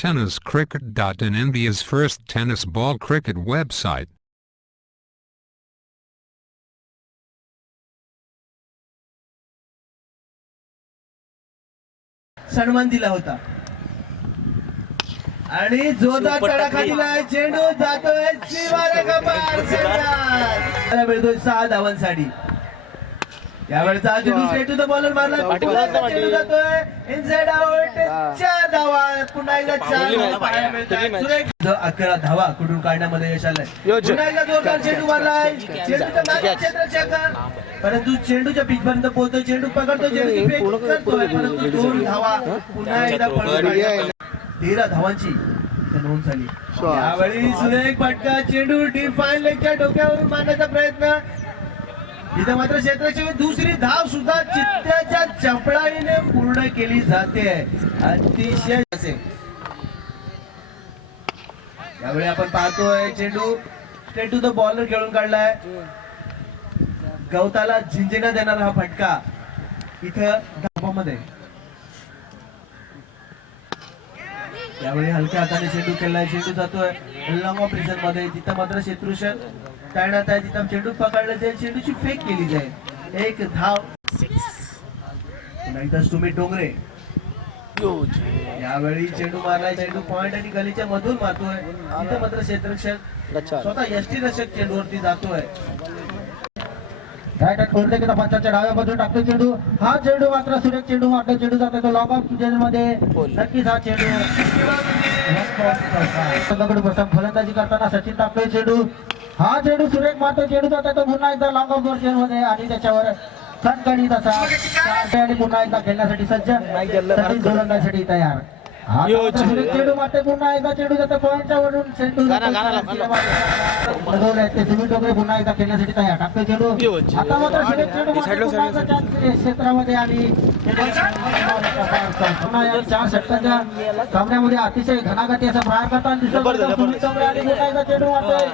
TennisCricket.in, India's first tennis ball cricket website. सन्मान दिला होता आणि जोरदार तडाखा दिलाय. चेंडू जातोय सीमारेखापार. त्याला मिळतोय 6 धावांसाठी. यावेळेचा चेंडू स्ट्रेट टू द बॉलर मारला. चेंडू जातोय इनसाइड आउट. 4 धावा. पुन्हा एकदा 4 धावा पाहायला मिळतात. 11 धावा कुठून काढण्यामध्ये यश आलंय. पुन्हा एकदा जोरदार चेंडू मारलाय. चेंडूच्या मागे क्षेत्ररक्षक, परंतु चेंडूच्या पिच पर्यंत पोहोचतो. चेंडू पकडतो, चेंडू फेक करतोय, परंतु 2 धावा. पुन्हा एकदा 13 धावांची नोंद झाली. यावेळी सुरेख फटका. चेंडू डिफाईन लेगच्या डोक्यावरून मारण्याचा प्रयत्न. इथं मात्र क्षेत्ररक्षक दुसरी धाव सुद्धा चित्त्याच्या चपळाईने पूर्ण केली जाते. अतिशय यावेळी आपण पाहतोय चेंडू स्ट्रेट टू द बॉलर खेळून काढलाय. गवताला झिंजिना देणारा हा फटका इथं धावामध्ये. यावेळी हलक्या हाताने चेंडू खेळलाय. चेंडू जातोय लॉंग ऑफ रिझन मध्ये. तिथं मात्र क्षेत्ररक्षक टाळण्यात आहे. तिथं चेंडू पकडला जाईल, चेंडूची फेक केली जाईल. 1 धाव. नाहीतर तुम्ही डोंगरे यावेळी चेंडू मारलाय. चेंडू पॉइंट आणि गलीच्या मधून मारतोय. तिथं मात्र क्षेत्ररक्षक स्वतः यष्टीरक्षक चेंडूवरती जातोय. पंचाच्या डाव्या बाजून टाकतो चेंडू. हा चेंडू मात्र सुरेख चेंडू मारतो. चेंडू जातो लॉंग ऑफ मध्ये. नक्कीच हा चेंडू फलंदाजी करताना सचिन टाकतोय चेंडू. हा चेंडू सुरेख मारतो. चेंडू जातो तो पुन्हा एकदा लॉंग ऑफ मध्ये आणि त्याच्यावर खणखणीत असा आणि पुन्हा एकदा खेळण्यासाठी सज्ज. सचिन गोलंदाजीसाठी तयार. चेंडू मारते. पुन्हा एकदा चेंडू जातो पॉइंटच्या वरून. चेंडू तुम्ही डोंगरे पुन्हा एकदा खेळण्यासाठी तयार. टाकतो चेंडू. आता मात्र सुरेख चेंडू क्षेत्रामध्ये आणि 4 षटकांच्या सामन्यामध्ये अतिशय घनाघाती असा प्रहार करताना दिसतो. चेंडू मारतोय.